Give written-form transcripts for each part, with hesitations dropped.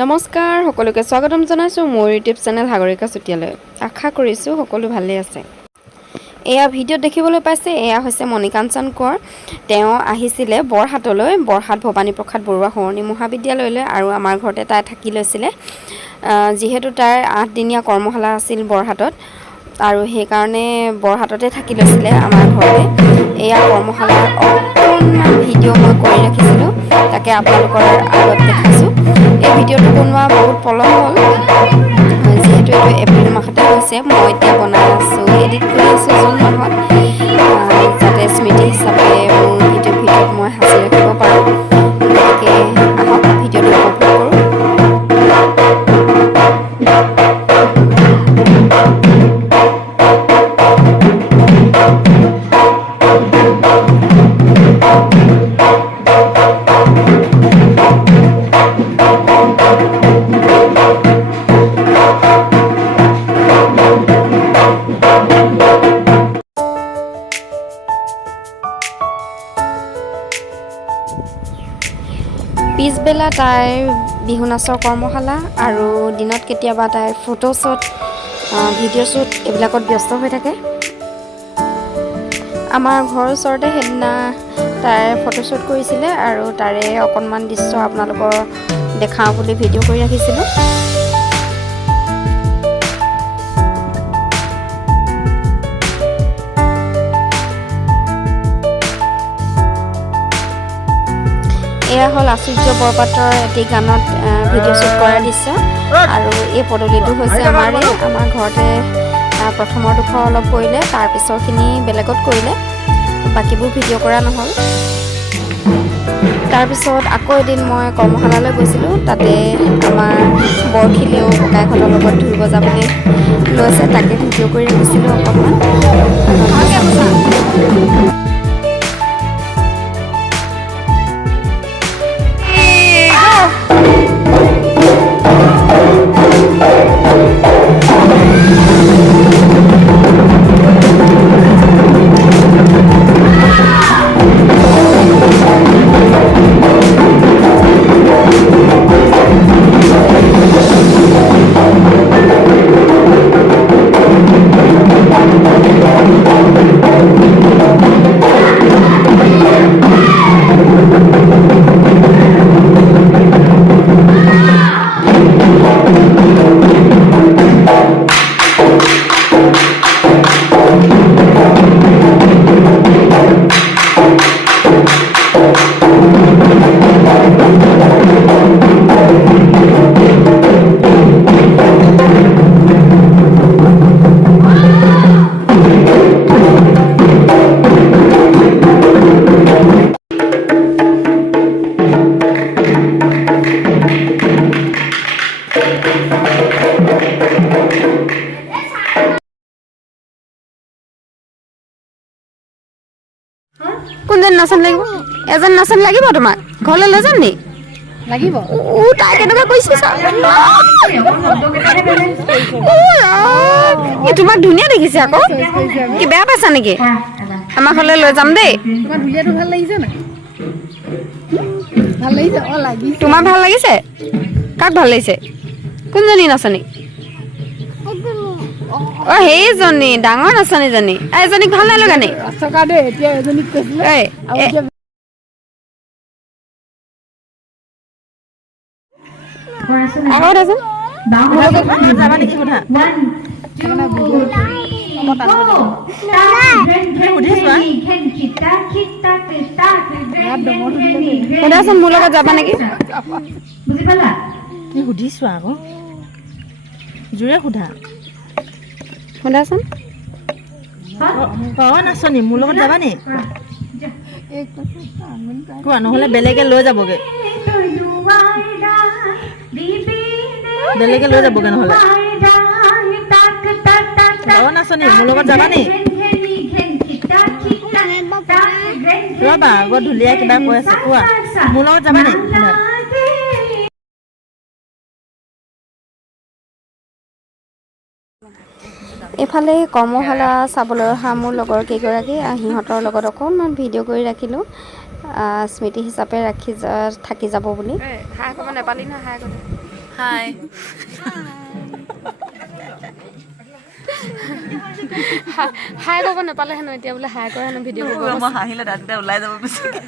নমস্কাৰ সকলোকে স্বাগতম জনাইছোঁ মোৰ ইউটিউব চেনেল সাগৰিকা চুটিয়ালৈ। আশা কৰিছোঁ সকলো ভালে আছে। এয়া ভিডিঅ'ত দেখিবলৈ পাইছে এয়া হৈছে মণিকাঞ্চন কোঁৱৰ। তেওঁ আহিছিলে বৰহাটলৈ, বৰহাট ভৱানী প্ৰসাদ বৰুৱা শৰণী মহাবিদ্যালয়লৈ আৰু আমাৰ ঘৰতে তাই থাকি লৈছিলে। যিহেতু তাইৰ 8 দিনীয়া কৰ্মশালা আছিল বৰহাটত আৰু সেইকাৰণে বৰহাটতে থাকি লৈছিলে আমাৰ ঘৰতে। এয়া কৰ্মশালাৰ অকণমান ভিডিঅ' মই কৰি ৰাখিছিলোঁ, তাকে আপোনালোকৰ আগত দেখাইছোঁ। এই ভিডিঅ'টো বনোৱা বহুত পলম হ'ল, যিহেতু এইটো এপ্ৰিল মাহতে হৈছে। মই এতিয়া বনাই আছোঁ, এডিট কৰি আছোঁ জুন মাহত, যাতে স্মৃতি হিচাপে মোৰ ইউটিউব ভিডিঅ'ত মই সাঁচি ৰাখিব পাৰোঁ। গতিকে আহক ভিডিঅ'টো উপভোগ কৰোঁ। পিছবেলা তাইৰ বিহু নাচৰ কৰ্মশালা আৰু দিনত কেতিয়াবা তাইৰ ফটোশ্বুট, ভিডিঅ' শ্বুট এইবিলাকত ব্যস্ত হৈ থাকে। আমাৰ ঘৰৰ ওচৰতে সেইদিনা তাইৰ ফটোশ্বুট কৰিছিলে আৰু তাৰে অকণমান দৃশ্য আপোনালোকৰ দেখাওঁ বুলি ভিডিঅ' কৰি ৰাখিছিলোঁ। এয়া হ'ল আচুৰ্য বৰপাত্ৰৰ এটি গানত ভিডিঅ' শ্বুট কৰাৰ দৃশ্য আৰু এই পদূলিটো হৈছে আমাৰ ঘৰতে প্ৰথমৰ ডোখৰ অলপ কৰিলে, তাৰ পিছৰখিনি বেলেগত কৰিলে, বাকীবোৰ ভিডিঅ' কৰা নহ'ল। তাৰপিছত আকৌ এদিন মই কৰ্মশালালৈ গৈছিলোঁ, তাতে আমাৰ বৰশিলেও ককাইহঁতৰ লগত ঢোল বজাবলৈ লৈছে, তাকে ভিডিঅ' কৰি ৰাখিছিলোঁ অকণমান। কোনজন নাচন লাগিব? এজন নাচন লাগিব তোমাক? ঘৰলৈ লৈ যাম নি? লাগিব। তাই কেনেকুৱা কৰিছে তোমাক ধুনীয়া দেখিছে আকৌ। কি বেয়া পাইছা নেকি? আমাৰ ঘৰলৈ লৈ যাম দেই। তোমাৰ ভাল লাগিছে? কাক ভাল লাগিছে? কোনজনী নাচনী? সেইজনী ডাঙৰ নাচনীজনী। এজনীক ভাল নালাগা নি? সোধাচোন মোৰ লগত যাবা নেকি? সুধিছো আকৌ জোৰে সোধা। সোধাচোন নাচনী মোৰ লগত যাবা নি? কোৱা, নহ'লে বেলেগে লৈ যাবগে, বেলেগে লৈ যাবগে নহ'লে। নাচনী মোৰ লগত যাবা নি? ৰবা আগত ধুলীয়া কিবা কৈ আছে, কোৱা মোৰ লগত যাবা নি? এইফালে কৰ্মশালা চাবলৈ অহা মোৰ লগৰ কেইগৰাকী, সিহঁতৰ লগত অকণমান ভিডিঅ' কৰি ৰাখিলোঁ, স্মৃতি হিচাপে থাকি যাব বুলি। হাই হাই ক'ব নাপালে হেনো এতিয়া বোলে হাই কৰে হেনো ভিডিঅ' কৰিব মই হাঁহিলে দাঁতকেইটা ওলাই যাব বেছিকে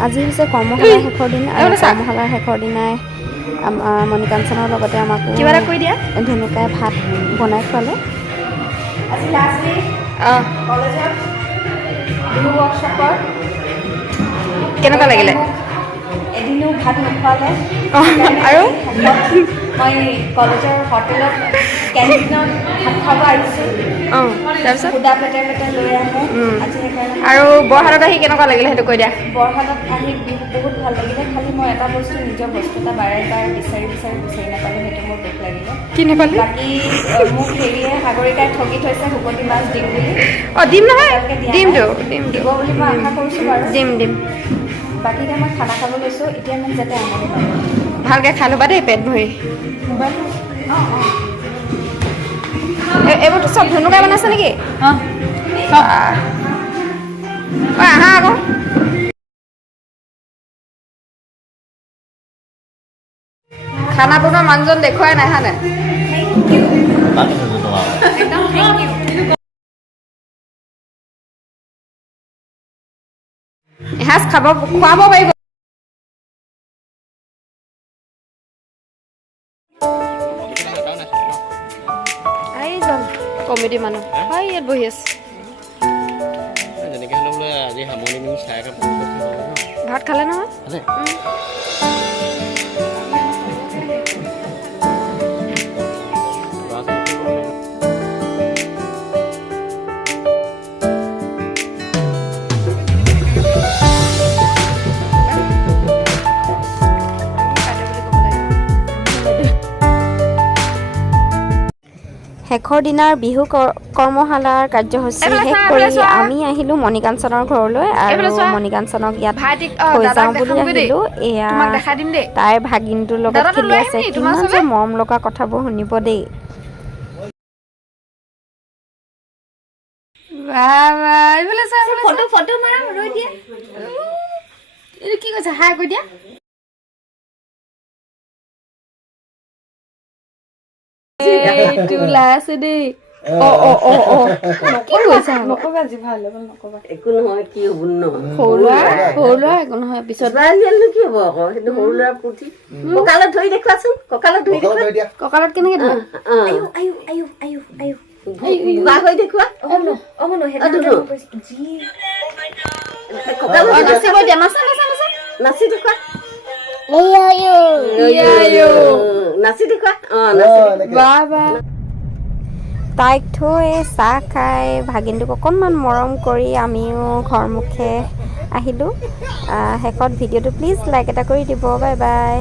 আজি হৈছে কৰ্মশালাৰ শেষৰ দিন আৰু কৰ্মশালাৰ শেষৰ দিনাই মণিকাঞ্চনৰ লগতে আমাকো কিবা এটা কৈ দিয়া ধুনুকাই ভাত বনাই খোৱালে আজি লাষ্ট ডে কলেজত বিহু ৱৰ্কশ্বপৰ কেনেকুৱা লাগিলে এদিনো ভাত নোখোৱালে আৰু মই কলেজৰ হোটেলত কেণ্টিনত ভাত খাব আহিছোঁ তাৰপিছত সুদা পেটে লৈ আহে আজি সেইকাৰণে আৰু বৰহাটত আহি কেনেকুৱা লাগিলে সেইটো কৈ দিয়া বৰহাটত আহি বিহু বহুত ভাল লাগিলে খালি মই এটা বস্তু নিজৰ বস্তু এটা বাৰে বিচাৰি নাপালোঁ সেইটো মোৰ দুখ লাগিলে কি নাপালি বাকী মোক হেৰিয়ে সাগৰিকাই ঠগি থৈছে শুকতি মাছ দিম বুলি দিম নহয় দিব বুলি মই আশা কৰিছোঁ বাৰু দিম বাকী এতিয়া মই খানা খাব লৈছোঁ এতিয়া মোক যাতে আমনি পায় ভালকৈ খাই ল'বা দেই পেট ভৰি এইবোৰ চব ধুনুকাই বনাইছে নেকি আহা আকৌ খানা বনোৱা মানুহজন দেখুৱাই নাই হা নাই এসাঁজ খুৱাব পাৰিব কমেডি মানুহ হয় ইয়াত বহি আছে ভাত খালে নহয় শেষৰ দিনাৰ বিহু কৰ্মশালাৰ কাৰ্যসূচী শেষ কৰি আমি আহিলোঁ মণিকাঞ্চনৰ ঘৰলৈ আৰু মণিকাঞ্চনক ইয়াত থৈ যাওঁ বুলি আহিলোঁ এয়া তাইৰ ভাগিনটোৰ লগত খেলি আছে কিমান যে মৰম লগা কথাবোৰ শুনিব দেই কি কৈছে হাই কৈ দিয়া আছে দেই কি কৈছা নকবা যি ভাল হ'ব নকবা একো নহয় কি হ'ব নহয় সৰু ল'ৰা একো নহয় পিছত কি হ'ব আকৌ সেইটো সৰু ল'ৰা পুঠি কঁকালত ধৰি দেখুৱাচোন কঁকালত কঁকালত কেনেকে ধৰে হৈ দেখুৱা নাচিব দিয়া নাচি দেখুৱা নাচি দেখুৱা তাইক থৈ চাহ খাই ভাগিনটোক অকণমান মৰম কৰি আমিও ঘৰমুখে আহিলোঁ শেষত ভিডিঅ'টো প্লিজ লাইক এটা কৰি দিব বাই বাই